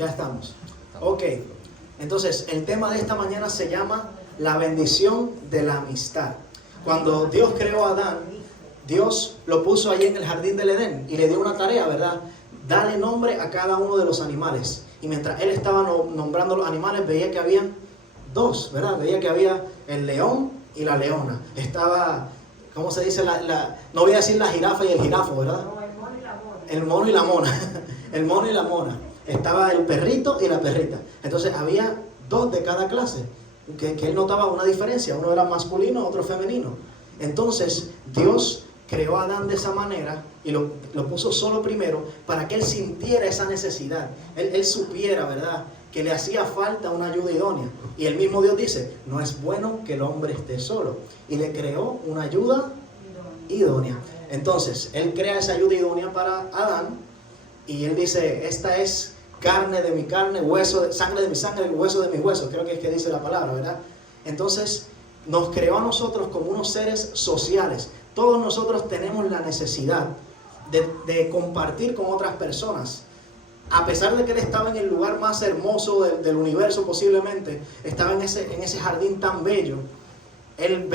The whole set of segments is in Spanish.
Ya estamos. Ok. Entonces, el tema de esta mañana se llama la bendición de la amistad. Cuando Dios creó a Adán, Dios lo puso allí en el jardín del Edén y le dio una tarea, ¿verdad? Dale nombre a cada uno de los animales. Y mientras él estaba nombrando los animales, veía que había dos, ¿verdad? Veía que había el león y la leona. Estaba, ¿cómo se dice? No voy a decir la jirafa y el jirafo, ¿verdad? No, el mono y la mona. El mono y la mona. El mono y la mona. Estaba el perrito y la perrita. Entonces había dos de cada clase. Que él notaba una diferencia. Uno era masculino, otro femenino. Entonces Dios creó a Adán de esa manera y lo puso solo primero para que él sintiera esa necesidad. Él supiera, ¿verdad?, que le hacía falta una ayuda idónea. Y el mismo Dios dice, no es bueno que el hombre esté solo. Y le creó una ayuda idónea. Entonces, él crea esa ayuda idónea para Adán. Y él dice, esta es carne de mi carne, sangre de mi sangre, hueso de mis huesos. Creo que es que dice la palabra, ¿verdad? Entonces, nos creó a nosotros como unos seres sociales. Todos nosotros tenemos la necesidad de compartir con otras personas. A pesar de que él estaba en el lugar más hermoso del universo posiblemente, estaba en ese jardín tan bello, él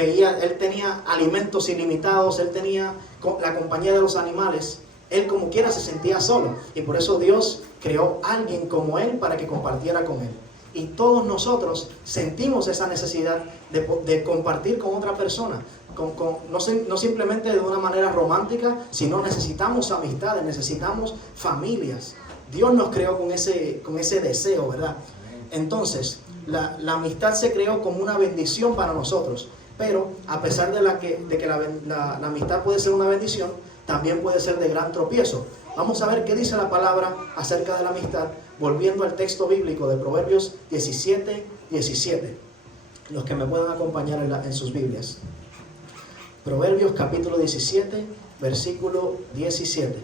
tenía alimentos ilimitados, él tenía la compañía de los animales, él como quiera se sentía solo. Y por eso Dios creó a alguien como él para que compartiera con él. Y todos nosotros sentimos esa necesidad de compartir con otra persona. No simplemente de una manera romántica, sino necesitamos amistades, necesitamos familias. Dios nos creó con ese deseo, ¿verdad? Entonces, la amistad se creó como una bendición para nosotros. Pero a pesar de que la amistad puede ser una bendición, también puede ser de gran tropiezo. Vamos a ver qué dice la palabra acerca de la amistad, volviendo al texto bíblico de Proverbios 17:17. Los que me puedan acompañar en sus Biblias. Proverbios capítulo 17, versículo 17.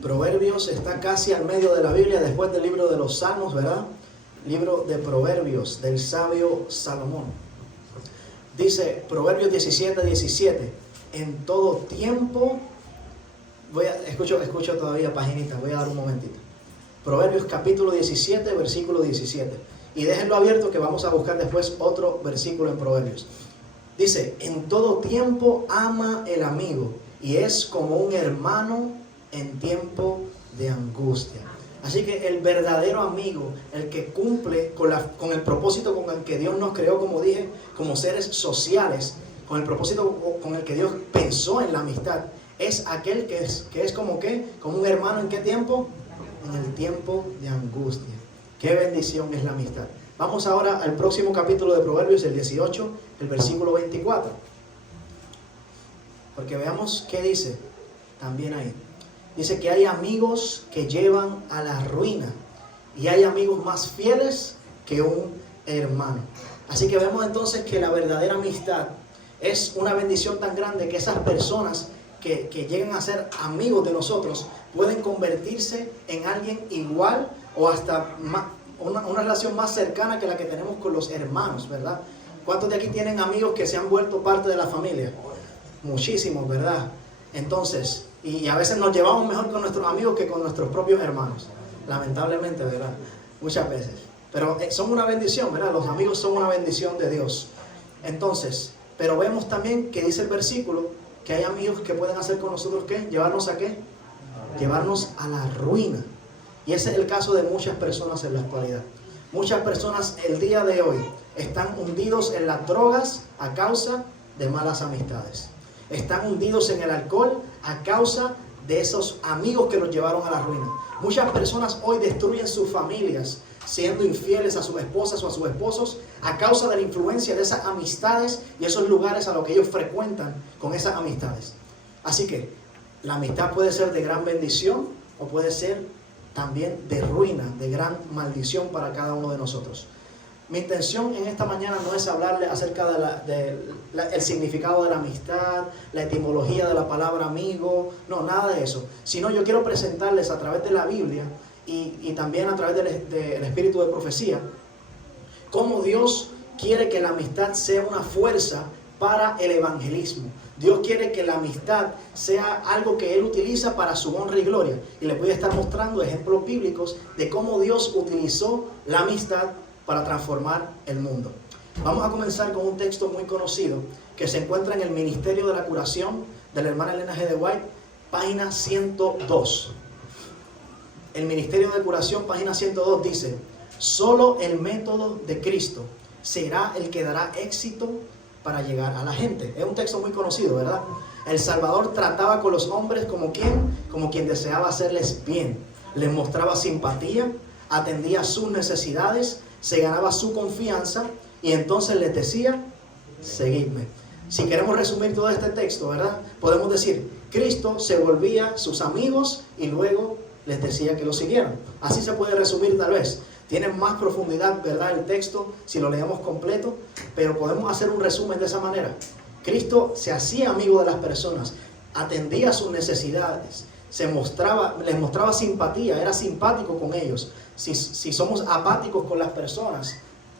Proverbios está casi al medio de la Biblia, después del libro de los Salmos, ¿verdad? Libro de Proverbios del sabio Salomón. Dice Proverbios 17:17. En todo tiempo, escucho todavía paginita, voy a dar un momentito. Proverbios capítulo 17, versículo 17. Y déjenlo abierto que vamos a buscar después otro versículo en Proverbios. Dice, en todo tiempo ama el amigo y es como un hermano en tiempo de angustia. Así que el verdadero amigo, el que cumple con el propósito con el que Dios nos creó, como dije, como seres sociales, con el propósito con el que Dios pensó en la amistad, es aquel que es como un hermano. ¿En qué tiempo? En el tiempo de angustia. Qué bendición es la amistad. Vamos ahora al próximo capítulo de Proverbios, el 18, el versículo 24. Porque veamos qué dice también ahí. Dice que hay amigos que llevan a la ruina y hay amigos más fieles que un hermano. Así que vemos entonces que la verdadera amistad es una bendición tan grande que esas personas que lleguen a ser amigos de nosotros pueden convertirse en alguien igual o hasta una relación más cercana que la que tenemos con los hermanos, ¿verdad? ¿Cuántos de aquí tienen amigos que se han vuelto parte de la familia? Muchísimos, ¿verdad? Entonces, y a veces nos llevamos mejor con nuestros amigos que con nuestros propios hermanos. Lamentablemente, ¿verdad? Muchas veces. Pero son una bendición, ¿verdad? Los amigos son una bendición de Dios. Entonces, pero vemos también que dice el versículo que hay amigos que pueden hacer con nosotros, ¿qué? ¿Llevarnos a qué? Llevarnos a la ruina. Y ese es el caso de muchas personas en la actualidad. Muchas personas el día de hoy están hundidos en las drogas a causa de malas amistades. Están hundidos en el alcohol a causa de esos amigos que los llevaron a la ruina. Muchas personas hoy destruyen sus familias siendo infieles a sus esposas o a sus esposos a causa de la influencia de esas amistades y esos lugares a los que ellos frecuentan con esas amistades. Así que la amistad puede ser de gran bendición o puede ser también de ruina, de gran maldición para cada uno de nosotros. Mi intención en esta mañana no es hablarle acerca del significado de la amistad, la etimología de la palabra amigo, no, nada de eso. Sino yo quiero presentarles a través de la Biblia y también a través del espíritu de profecía, cómo Dios quiere que la amistad sea una fuerza para el evangelismo, Dios quiere que la amistad sea algo que Él utiliza para su honra y gloria. Y les voy a estar mostrando ejemplos bíblicos de cómo Dios utilizó la amistad para transformar el mundo. Vamos a comenzar con un texto muy conocido que se encuentra en el Ministerio de la Curación de la hermana Elena G. de White, página 102. El Ministerio de Curación, página 102, dice: solo el método de Cristo será el que dará éxito para llegar a la gente. Es un texto muy conocido, ¿verdad? El Salvador trataba con los hombres como quien deseaba hacerles bien. Les mostraba simpatía, atendía sus necesidades, se ganaba su confianza y entonces les decía: seguidme. Si queremos resumir todo este texto, ¿verdad? Podemos decir: Cristo se volvía sus amigos y luego les decía que lo siguieran. Así se puede resumir tal vez. Tiene más profundidad, ¿verdad?, el texto si lo leemos completo, pero podemos hacer un resumen de esa manera. Cristo se hacía amigo de las personas, atendía sus necesidades, les mostraba simpatía, era simpático con ellos. Si somos apáticos con las personas,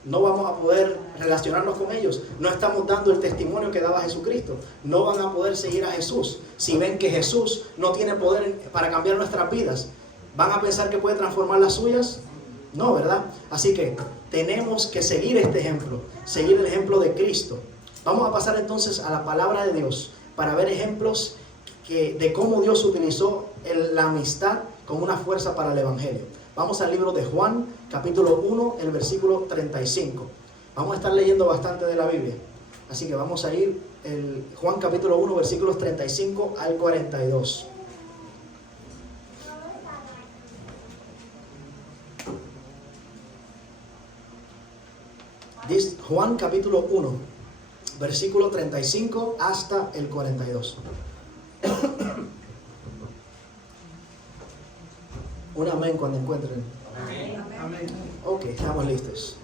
no vamos a poder relacionarnos con ellos. No estamos dando el testimonio que daba Jesucristo. No van a poder seguir a Jesús. Si ven que Jesús no tiene poder para cambiar nuestras vidas, ¿van a pensar que puede transformar las suyas? No, ¿verdad? Así que tenemos que seguir este ejemplo, seguir el ejemplo de Cristo. Vamos a pasar entonces a la palabra de Dios para ver ejemplos de cómo Dios utilizó la amistad como una fuerza para el Evangelio. Vamos al libro de Juan, capítulo 1, el versículo 35. Vamos a estar leyendo bastante de la Biblia. Así que vamos a ir, Juan capítulo 1, versículos 35 al 42. Dice Juan capítulo 1, versículo 35 hasta el 42. Un amén cuando encuentren. Amén. Ok, estamos listos.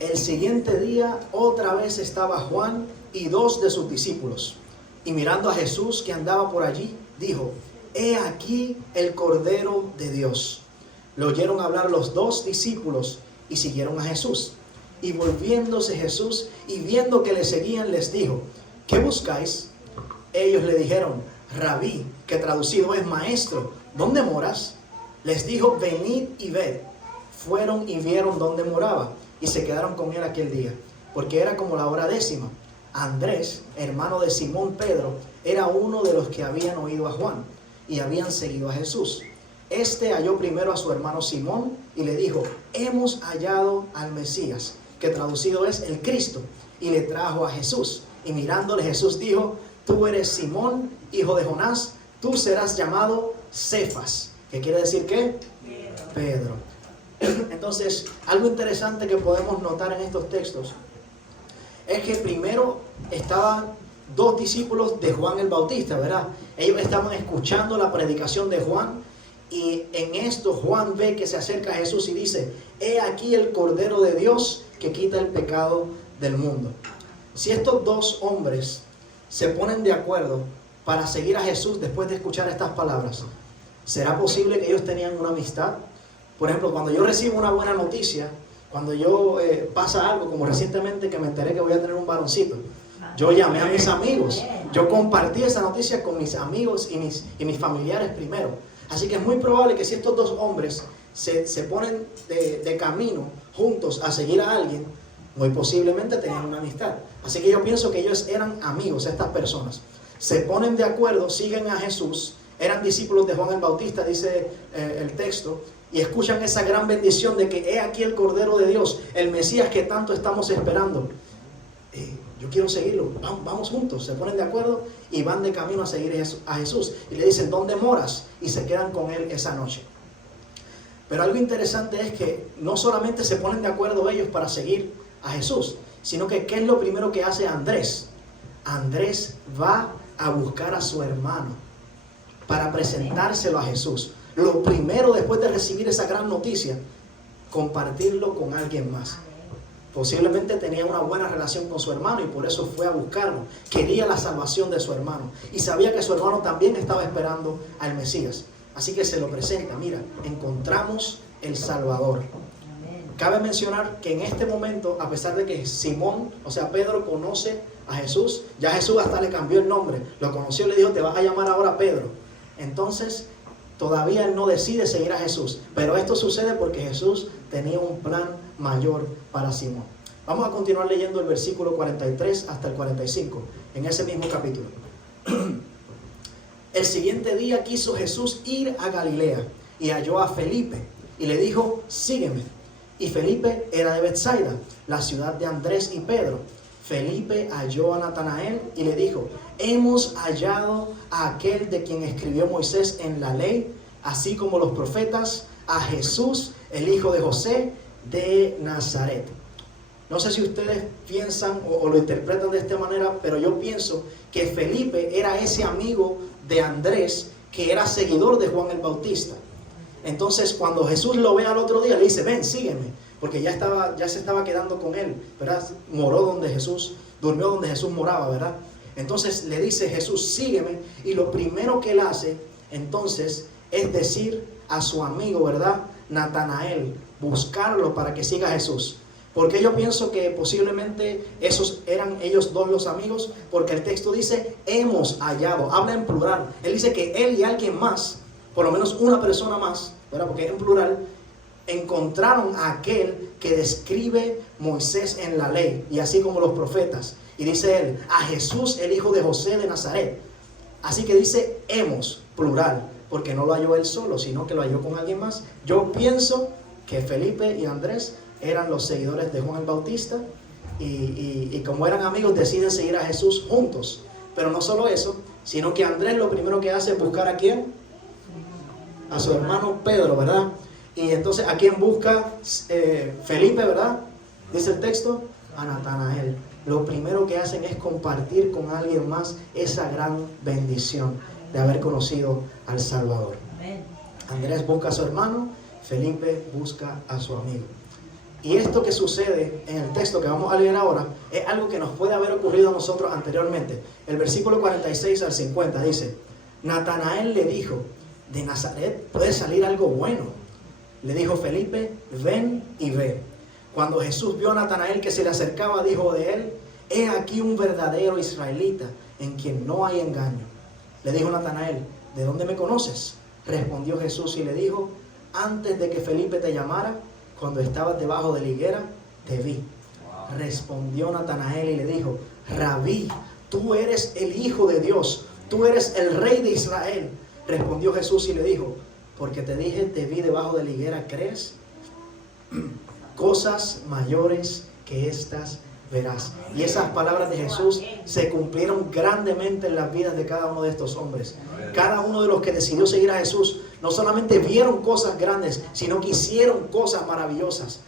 El siguiente día otra vez estaba Juan y 2 de sus discípulos. Y mirando a Jesús que andaba por allí, dijo: he aquí el Cordero de Dios. Le oyeron hablar los 2 discípulos y siguieron a Jesús. Y volviéndose Jesús y viendo que le seguían, les dijo: ¿qué buscáis? Ellos le dijeron: Rabí, que traducido es maestro, ¿dónde moras? Les dijo: venid y ved. Fueron y vieron dónde moraba y se quedaron con él aquel día, porque era como la hora 10:00. Andrés, hermano de Simón Pedro, era uno de los que habían oído a Juan y habían seguido a Jesús. Este halló primero a su hermano Simón y le dijo: hemos hallado al Mesías, que traducido es el Cristo, y le trajo a Jesús. Y mirándole Jesús dijo: tú eres Simón, hijo de Jonás, tú serás llamado Cefas. ¿Qué quiere decir qué? Pedro. Entonces, algo interesante que podemos notar en estos textos es que primero estaban 2 discípulos de Juan el Bautista, ¿verdad? Ellos estaban escuchando la predicación de Juan y en esto Juan ve que se acerca a Jesús y dice: he aquí el Cordero de Dios que quita el pecado del mundo. Si estos 2 hombres se ponen de acuerdo para seguir a Jesús después de escuchar estas palabras, ¿será posible que ellos tenían una amistad? Por ejemplo, cuando yo recibo una buena noticia, cuando yo pasa algo, como recientemente que me enteré que voy a tener un varoncito, yo llamé a mis amigos, yo compartí esa noticia con mis amigos y mis familiares primero. Así que es muy probable que si estos 2 hombres se ponen de camino juntos a seguir a alguien, muy posiblemente tenían una amistad. Así que yo pienso que ellos eran amigos, estas personas. Se ponen de acuerdo, siguen a Jesús, eran discípulos de Juan el Bautista, dice el texto, y escuchan esa gran bendición de que he aquí el Cordero de Dios, el Mesías que tanto estamos esperando. Yo quiero seguirlo, vamos juntos. Se ponen de acuerdo y van de camino a seguir a Jesús. Y le dicen: ¿dónde moras? Y se quedan con él esa noche. Pero algo interesante es que no solamente se ponen de acuerdo ellos para seguir a Jesús, sino que ¿qué es lo primero que hace Andrés? Andrés va a buscar a su hermano para presentárselo a Jesús. Lo primero, después de recibir esa gran noticia, compartirlo con alguien más. Posiblemente tenía una buena relación con su hermano y por eso fue a buscarlo. Quería la salvación de su hermano y sabía que su hermano también estaba esperando al Mesías. Así que se lo presenta: mira, encontramos el Salvador. Cabe mencionar que en este momento, a pesar de que Simón, o sea Pedro, conoce a Jesús. Ya Jesús hasta le cambió el nombre, lo conoció y le dijo, te vas a llamar ahora Pedro. Entonces todavía él no decide seguir a Jesús, pero esto sucede porque Jesús tenía un plan mayor para Simón. Vamos a continuar leyendo el versículo 43 hasta el 45 en ese mismo capítulo. El siguiente día quiso Jesús ir a Galilea y halló a Felipe y le dijo, sígueme. Y Felipe era de Betsaida, la ciudad de Andrés y Pedro. Felipe halló a Natanael y le dijo, hemos hallado a aquel de quien escribió Moisés en la ley, así como los profetas, a Jesús, el hijo de José de Nazaret. No sé si ustedes piensan o lo interpretan de esta manera, pero yo pienso que Felipe era ese amigo de Andrés que era seguidor de Juan el Bautista. Entonces cuando Jesús lo ve al otro día le dice, ven, sígueme, porque ya se estaba quedando con él, ¿verdad? Moró donde Jesús, durmió donde Jesús moraba, ¿verdad? Entonces le dice Jesús, sígueme, y lo primero que él hace entonces es decir a su amigo, ¿verdad? Natanael, buscarlo para que siga a Jesús. Porque yo pienso que posiblemente esos eran ellos dos los amigos, porque el texto dice, hemos hallado, habla en plural. Él dice que él y alguien más, por lo menos una persona más, ¿verdad? Porque en plural, encontraron a aquel que describe Moisés en la ley, y así como los profetas. Y dice él, a Jesús, el hijo de José de Nazaret. Así que dice, hemos, plural, porque no lo halló él solo, sino que lo halló con alguien más. Yo pienso que Felipe y Andrés eran los seguidores de Juan el Bautista, y como eran amigos deciden seguir a Jesús juntos. Pero no solo eso, sino que Andrés lo primero que hace es buscar a ¿quién? A su hermano Pedro, ¿verdad? Y entonces ¿a quién busca Felipe, verdad? Dice el texto, a Natanael. Lo primero que hacen es compartir con alguien más esa gran bendición de haber conocido al Salvador. Andrés busca a su hermano, Felipe busca a su amigo. Y esto que sucede en el texto que vamos a leer ahora es algo que nos puede haber ocurrido a nosotros anteriormente. El versículo 46 al 50 dice, Natanael le dijo, de Nazaret puede salir algo bueno. Le dijo Felipe, ven y ve. Cuando Jesús vio a Natanael que se le acercaba, dijo de él, he aquí un verdadero israelita en quien no hay engaño. Le dijo Natanael, ¿de dónde me conoces? Respondió Jesús y le dijo, antes de que Felipe te llamara, cuando estabas debajo de la higuera, te vi. Respondió Natanael y le dijo, Rabí, tú eres el Hijo de Dios, tú eres el Rey de Israel. Respondió Jesús y le dijo, porque te dije, te vi debajo de la higuera, ¿crees? Cosas mayores que estas verás. Y esas palabras de Jesús se cumplieron grandemente en las vidas de cada uno de estos hombres. Cada uno de los que decidió seguir a Jesús no solamente vieron cosas grandes, sino que hicieron cosas maravillosas.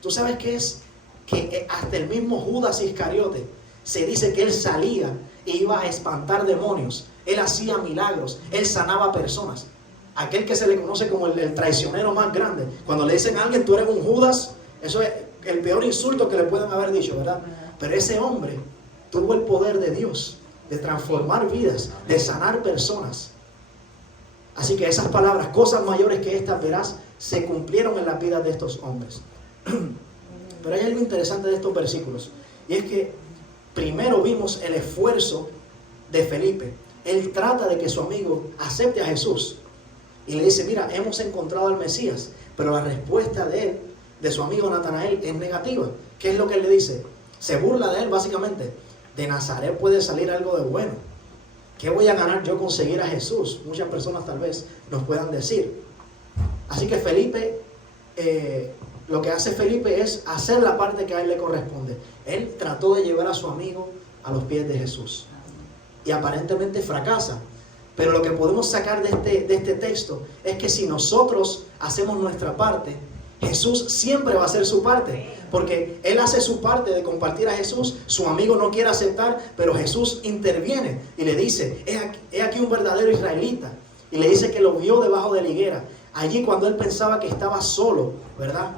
¿Tú sabes qué es? Que hasta el mismo Judas Iscariote se dice que él salía e iba a espantar demonios. Él hacía milagros, él sanaba personas. Aquel que se le conoce como el traicionero más grande. Cuando le dicen a alguien, tú eres un Judas, eso es el peor insulto que le pueden haber dicho, ¿verdad? Pero ese hombre tuvo el poder de Dios de transformar vidas, de sanar personas. Así que esas palabras, cosas mayores que estas verás, se cumplieron en las vidas de estos hombres. Pero hay algo interesante de estos versículos, y es que primero vimos el esfuerzo de Felipe. Él trata de que su amigo acepte a Jesús y le dice, mira, hemos encontrado al Mesías. Pero la respuesta de él, de su amigo Natanael, es negativa. ¿Qué es lo que él le dice? Se burla de él básicamente. De Nazaret puede salir algo de bueno. ¿Qué voy a ganar yo con seguir a Jesús? Muchas personas tal vez nos puedan decir. Así que Felipe, lo que hace Felipe es hacer la parte que a él le corresponde. Él trató de llevar a su amigo a los pies de Jesús. Y aparentemente fracasa. Pero lo que podemos sacar de este texto es que si nosotros hacemos nuestra parte, Jesús siempre va a hacer su parte, porque Él hace su parte de compartir a Jesús. Su amigo no quiere aceptar, pero Jesús interviene y le dice, he aquí un verdadero israelita, y le dice que lo vio debajo de la higuera, allí cuando él pensaba que estaba solo, ¿verdad?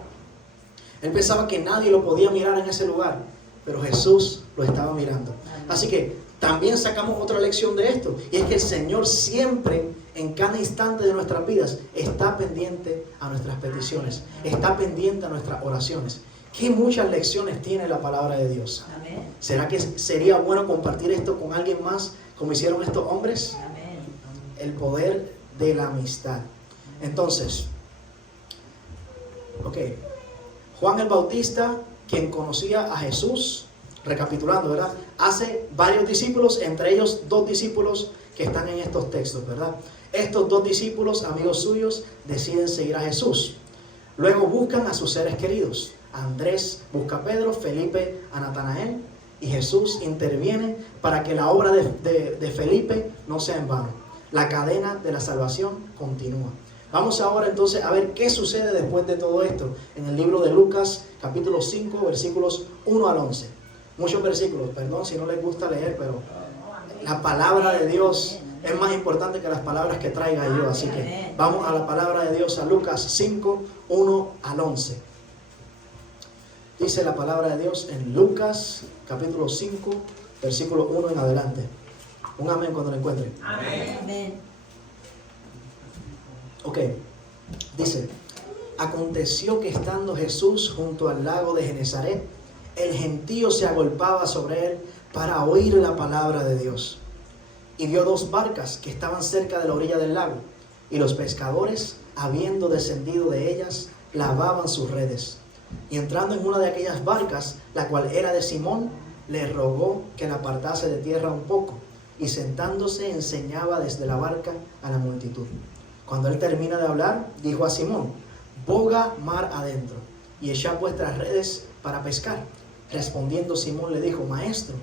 Él pensaba que nadie lo podía mirar en ese lugar, pero Jesús lo estaba mirando. Así que también sacamos otra lección de esto, y es que el Señor siempre, en cada instante de nuestras vidas, está pendiente a nuestras peticiones, está pendiente a nuestras oraciones. qué muchas lecciones tiene la palabra de Dios. Amén. ¿Será que sería bueno compartir esto con alguien más como hicieron estos hombres? Amén. El poder de la amistad. Entonces, Juan el Bautista, quien conocía a Jesús, recapitulando, ¿verdad? Hace varios discípulos, entre ellos 2 discípulos que están en estos textos, ¿verdad? Estos 2 discípulos, amigos suyos, deciden seguir a Jesús. Luego buscan a sus seres queridos. Andrés busca a Pedro, Felipe a Natanael, y Jesús interviene para que la obra de Felipe no sea en vano. La cadena de la salvación continúa. Vamos ahora entonces a ver qué sucede después de todo esto en el libro de Lucas, capítulo 5, versículos 1 al 11. Muchos versículos, perdón si no les gusta leer, pero la palabra de Dios es más importante que las palabras que traiga yo. Así que vamos a la palabra de Dios, a Lucas 5, 1 al 11. Dice la palabra de Dios en Lucas, capítulo 5, versículo 1 en adelante. Un amén cuando lo encuentren. Amén. Ok, dice: aconteció que estando Jesús junto al lago de Genezaret, el gentío se agolpaba sobre él para oír la palabra de Dios. Y vio 2 barcas que estaban cerca de la orilla del lago, y los pescadores, habiendo descendido de ellas, lavaban sus redes. Y entrando en una de aquellas barcas, la cual era de Simón, le rogó que la apartase de tierra un poco, y sentándose enseñaba desde la barca a la multitud. Cuando él termina de hablar, dijo a Simón: boga mar adentro, y echad vuestras redes para pescar. Respondiendo Simón le dijo: Maestro,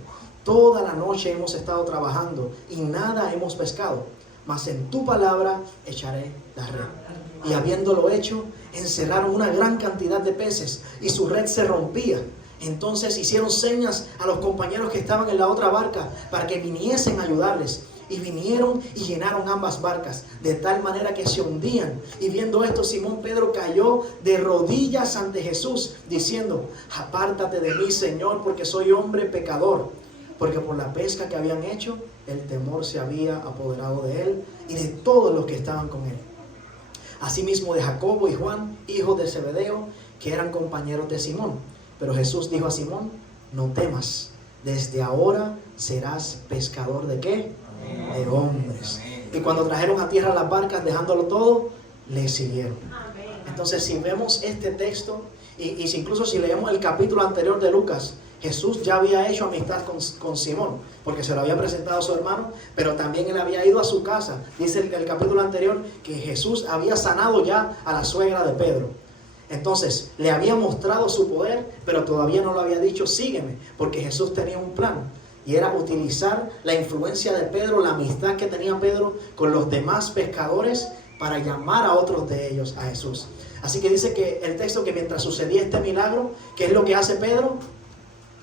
toda la noche hemos estado trabajando y nada hemos pescado, mas en tu palabra echaré la red. Y habiéndolo hecho, encerraron una gran cantidad de peces y su red se rompía. Entonces hicieron señas a los compañeros que estaban en la otra barca para que viniesen a ayudarles. Y vinieron y llenaron ambas barcas, de tal manera que se hundían. Y viendo esto, Simón Pedro cayó de rodillas ante Jesús, diciendo: apártate de mí, Señor, porque soy hombre pecador. Porque por la pesca que habían hecho, el temor se había apoderado de él y de todos los que estaban con él. Asimismo de Jacobo y Juan, hijos de Zebedeo, que eran compañeros de Simón. Pero Jesús dijo a Simón: no temas, desde ahora serás pescador ¿de qué? De hombres. Y cuando trajeron a tierra las barcas, dejándolo todo, le siguieron. Entonces, si vemos este texto, incluso si leemos el capítulo anterior de Lucas, Jesús ya había hecho amistad con Simón, porque se lo había presentado a su hermano, pero también él había ido a su casa. Dice el capítulo anterior que Jesús había sanado ya a la suegra de Pedro. Entonces, le había mostrado su poder, pero todavía no lo había dicho: sígueme, porque Jesús tenía un plan. Y era utilizar la influencia de Pedro, la amistad que tenía Pedro con los demás pescadores, para llamar a otros de ellos a Jesús. Así que dice que el texto, que mientras sucedía este milagro, ¿qué es lo que hace Pedro?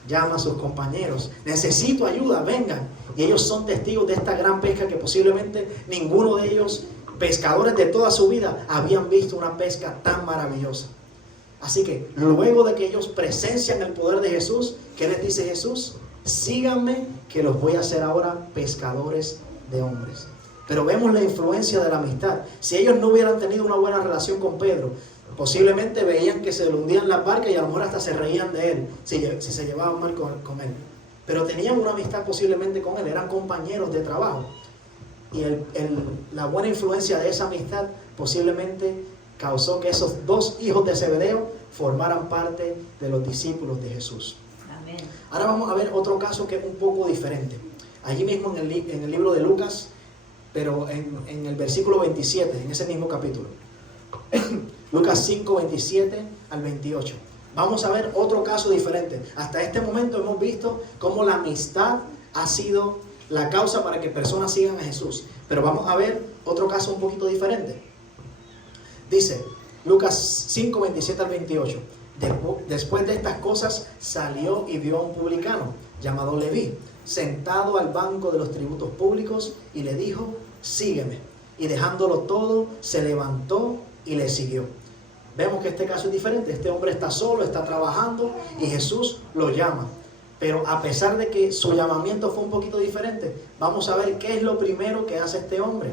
Llama a sus compañeros: necesito ayuda, vengan. Y ellos son testigos de esta gran pesca que posiblemente ninguno de ellos, pescadores de toda su vida, habían visto una pesca tan maravillosa. Así que luego de que ellos presencian el poder de Jesús, ¿qué les dice Jesús? Síganme, que los voy a hacer ahora pescadores de hombres. Pero vemos la influencia de la amistad. Si ellos no hubieran tenido una buena relación con Pedro, posiblemente veían que se le hundían las barcas y a lo mejor hasta se reían de él si se llevaban mal con él. Pero tenían una amistad posiblemente con él, eran compañeros de trabajo. Y la buena influencia de esa amistad posiblemente causó que esos 2 hijos de Zebedeo formaran parte de los discípulos de Jesús. Amén. Ahora vamos a ver otro caso que es un poco diferente. Allí mismo en el libro de Lucas, pero en el versículo 27, en ese mismo capítulo. Lucas 5, 27 al 28. Vamos a ver otro caso diferente. Hasta este momento hemos visto cómo la amistad ha sido la causa para que personas sigan a Jesús. Pero vamos a ver otro caso un poquito diferente. Dice Lucas 5, 27 al 28. Después de estas cosas salió y vio a un publicano llamado Leví, sentado al banco de los tributos públicos, y le dijo: sígueme. Y dejándolo todo, se levantó y le siguió. Vemos que este caso es diferente. Este hombre está solo, está trabajando, y Jesús lo llama. Pero a pesar de que su llamamiento fue un poquito diferente, vamos a ver qué es lo primero que hace este hombre.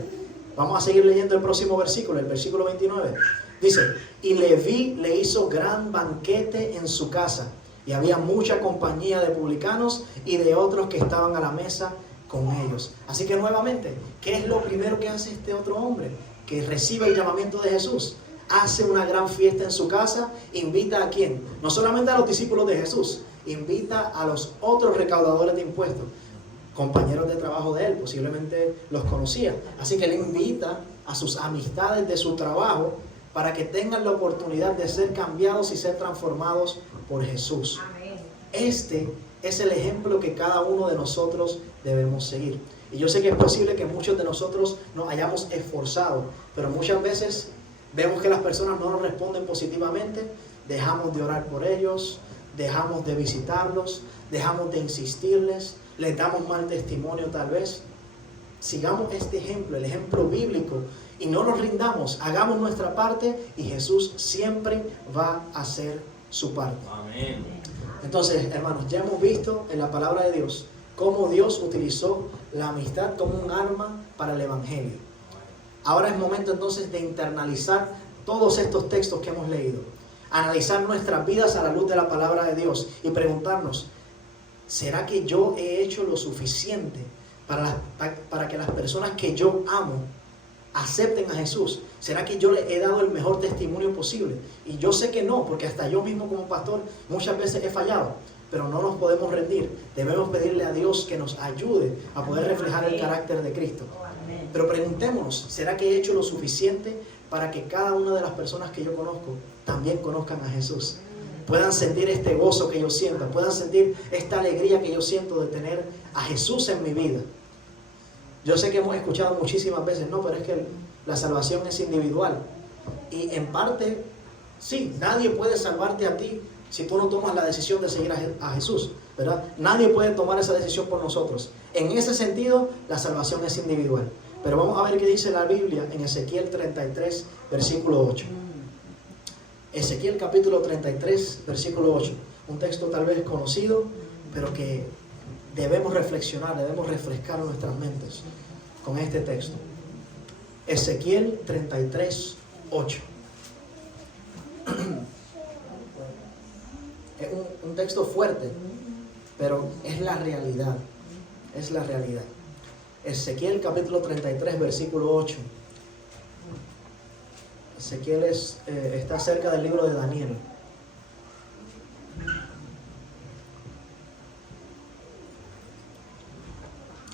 Vamos a seguir leyendo el próximo versículo, el versículo 29. Dice, y Leví le hizo gran banquete en su casa, y había mucha compañía de publicanos y de otros que estaban a la mesa con ellos. Así que nuevamente, ¿qué es lo primero que hace este otro hombre que recibe el llamamiento de Jesús? Hace una gran fiesta en su casa, invita ¿a quién? No solamente a los discípulos de Jesús, invita a los otros recaudadores de impuestos, compañeros de trabajo de él, posiblemente los conocía. Así que le invita a sus amistades de su trabajo para que tengan la oportunidad de ser cambiados y ser transformados por Jesús. Amén. Este es el ejemplo que cada uno de nosotros debemos seguir. Y yo sé que es posible que muchos de nosotros nos hayamos esforzado, pero muchas veces vemos que las personas no nos responden positivamente, dejamos de orar por ellos, dejamos de visitarlos, dejamos de insistirles, les damos mal testimonio tal vez. Sigamos este ejemplo, el ejemplo bíblico, y no nos rindamos, hagamos nuestra parte y Jesús siempre va a hacer su parte. Amén. Entonces, hermanos, ya hemos visto en la palabra de Dios cómo Dios utilizó la amistad como un arma para el evangelio. Ahora es momento entonces de internalizar todos estos textos que hemos leído, analizar nuestras vidas a la luz de la palabra de Dios y preguntarnos, ¿será que yo he hecho lo suficiente para que las personas que yo amo acepten a Jesús? ¿Será que yo le he dado el mejor testimonio posible? Y yo sé que no, porque hasta yo mismo como pastor muchas veces he fallado, pero no nos podemos rendir. Debemos pedirle a Dios que nos ayude a poder reflejar el carácter de Cristo. Pero preguntémonos, ¿será que he hecho lo suficiente para que cada una de las personas que yo conozco también conozcan a Jesús? Puedan sentir este gozo que yo siento, puedan sentir esta alegría que yo siento de tener a Jesús en mi vida. Yo sé que hemos escuchado muchísimas veces, no, pero es que la salvación es individual. Y en parte, sí, nadie puede salvarte a ti si tú no tomas la decisión de seguir a Jesús, ¿verdad? Nadie puede tomar esa decisión por nosotros. En ese sentido, la salvación es individual. Pero vamos a ver qué dice la Biblia en Ezequiel 33, versículo 8. Ezequiel capítulo 33, versículo 8. Un texto tal vez conocido, pero que debemos reflexionar, debemos refrescar nuestras mentes con este texto. Ezequiel 33, 8. Es un texto fuerte, pero es la realidad. Es la realidad. Ezequiel capítulo 33, versículo 8. Ezequiel está cerca del libro de Daniel.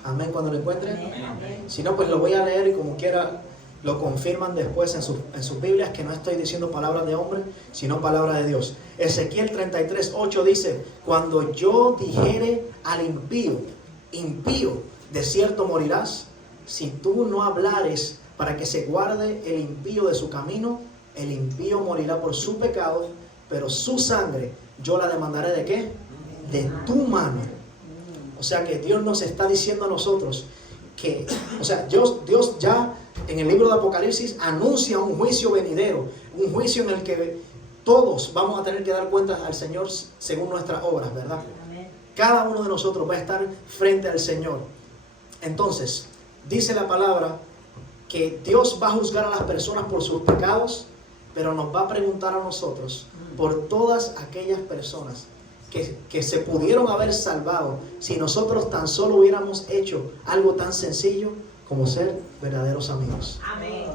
Amén, cuando lo encuentren. Amén. Si no, pues lo voy a leer y como quiera lo confirman después en sus Biblias, que no estoy diciendo palabras de hombre, sino palabra de Dios. Ezequiel 33, 8 dice, cuando yo dijere al impío, impío, de cierto morirás, si tú no hablares para que se guarde el impío de su camino, el impío morirá por su pecado, pero su sangre yo la demandaré ¿de qué? De tu mano. O sea que Dios nos está diciendo a nosotros que, o sea, Dios ya en el libro de Apocalipsis anuncia un juicio venidero, un juicio en el que todos vamos a tener que dar cuentas al Señor según nuestras obras, ¿verdad? Cada uno de nosotros va a estar frente al Señor. Entonces, dice la palabra que Dios va a juzgar a las personas por sus pecados, pero nos va a preguntar a nosotros por todas aquellas personas que se pudieron haber salvado si nosotros tan solo hubiéramos hecho algo tan sencillo como ser verdaderos amigos. Amén.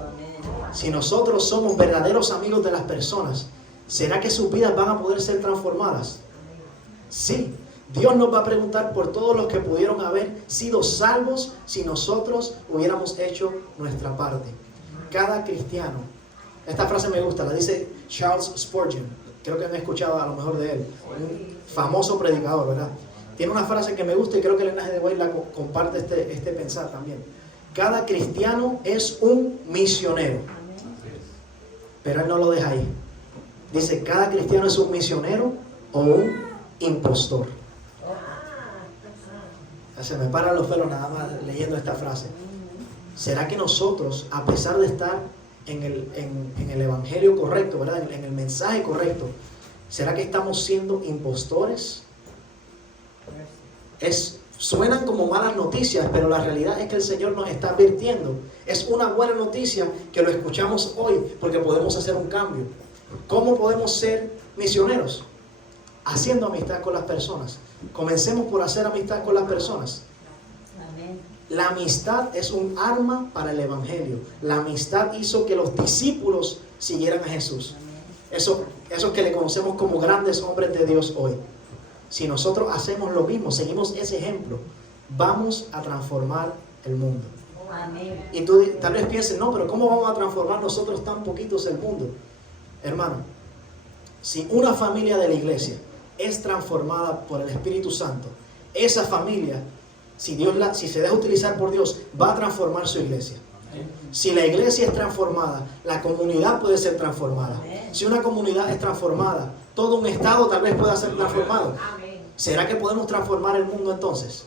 Si nosotros somos verdaderos amigos de las personas, ¿será que sus vidas van a poder ser transformadas? Sí. Dios nos va a preguntar por todos los que pudieron haber sido salvos si nosotros hubiéramos hecho nuestra parte. Cada cristiano, esta frase me gusta, la dice Charles Spurgeon, creo que me he escuchado a lo mejor de él, un famoso predicador, ¿verdad? Tiene una frase que me gusta y creo que el Enlace de Way la comparte este pensar también. Cada cristiano es un misionero, pero él no lo deja ahí. Dice, cada cristiano es un misionero o un impostor. Se me paran los pelos nada más leyendo esta frase. ¿Será que nosotros, a pesar de estar en el evangelio correcto, ¿verdad? En el mensaje ¿será que estamos siendo impostores? Es Suenan como malas noticias, pero la realidad es que el Señor nos está advirtiendo. Es una buena noticia que lo escuchamos hoy, porque podemos hacer un cambio. ¿Cómo podemos ser misioneros? Haciendo amistad con las personas. Comencemos por hacer amistad con las personas. Amén. La amistad es un arma para el evangelio. La amistad hizo que los discípulos siguieran a Jesús. Esos que le conocemos como grandes hombres de Dios hoy. Si nosotros hacemos lo mismo, seguimos ese ejemplo, vamos a transformar el mundo. Amén. Y tú tal vez pienses, no, pero ¿cómo vamos a transformar nosotros tan poquitos el mundo? Hermano, si una familia de la iglesia es transformada por el Espíritu Santo, esa familia, si se deja utilizar por Dios, va a transformar su iglesia. Si la iglesia es transformada, la comunidad puede ser transformada. Si una comunidad es transformada, todo un estado tal vez pueda ser transformado. ¿Será que podemos transformar el mundo entonces?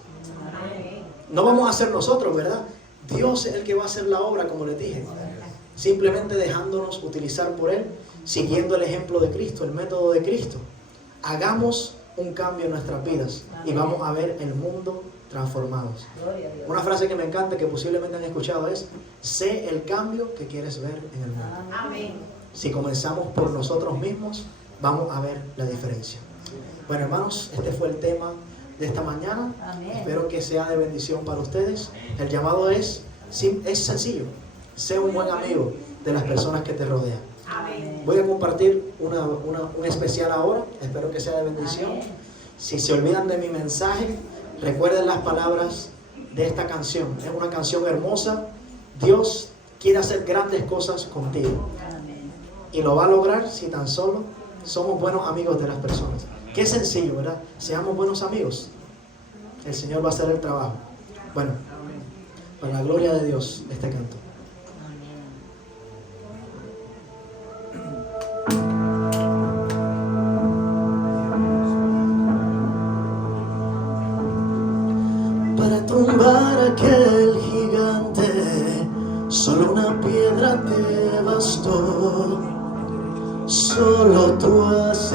No vamos a hacer nosotros, ¿verdad? Dios es el que va a hacer la obra, como les dije. Simplemente dejándonos utilizar por Él, siguiendo el ejemplo de Cristo, el método de Cristo. Hagamos un cambio en nuestras vidas y vamos a ver el mundo transformados. Una frase que me encanta, que posiblemente han escuchado, es: sé el cambio que quieres ver en el mundo. Amén. Si comenzamos por nosotros mismos, vamos a ver la diferencia. Bueno, hermanos, este fue el tema de esta mañana. Amén. Espero que sea de bendición para ustedes. El llamado es sencillo: sé un buen amigo de las personas que te rodean. Amén. Voy a compartir un especial ahora. Espero que sea de bendición. Amén. Si se olvidan de mi mensaje, recuerden las palabras de esta canción. Es una canción hermosa. Dios quiere hacer grandes cosas contigo. Amén. Y lo va a lograr si tan solo somos buenos amigos de las personas. Qué sencillo, ¿verdad? Seamos buenos amigos. El Señor va a hacer el trabajo. Bueno, para la gloria de Dios, este canto. Para tumbar aquel gigante, solo una piedra te bastó. Solo tú has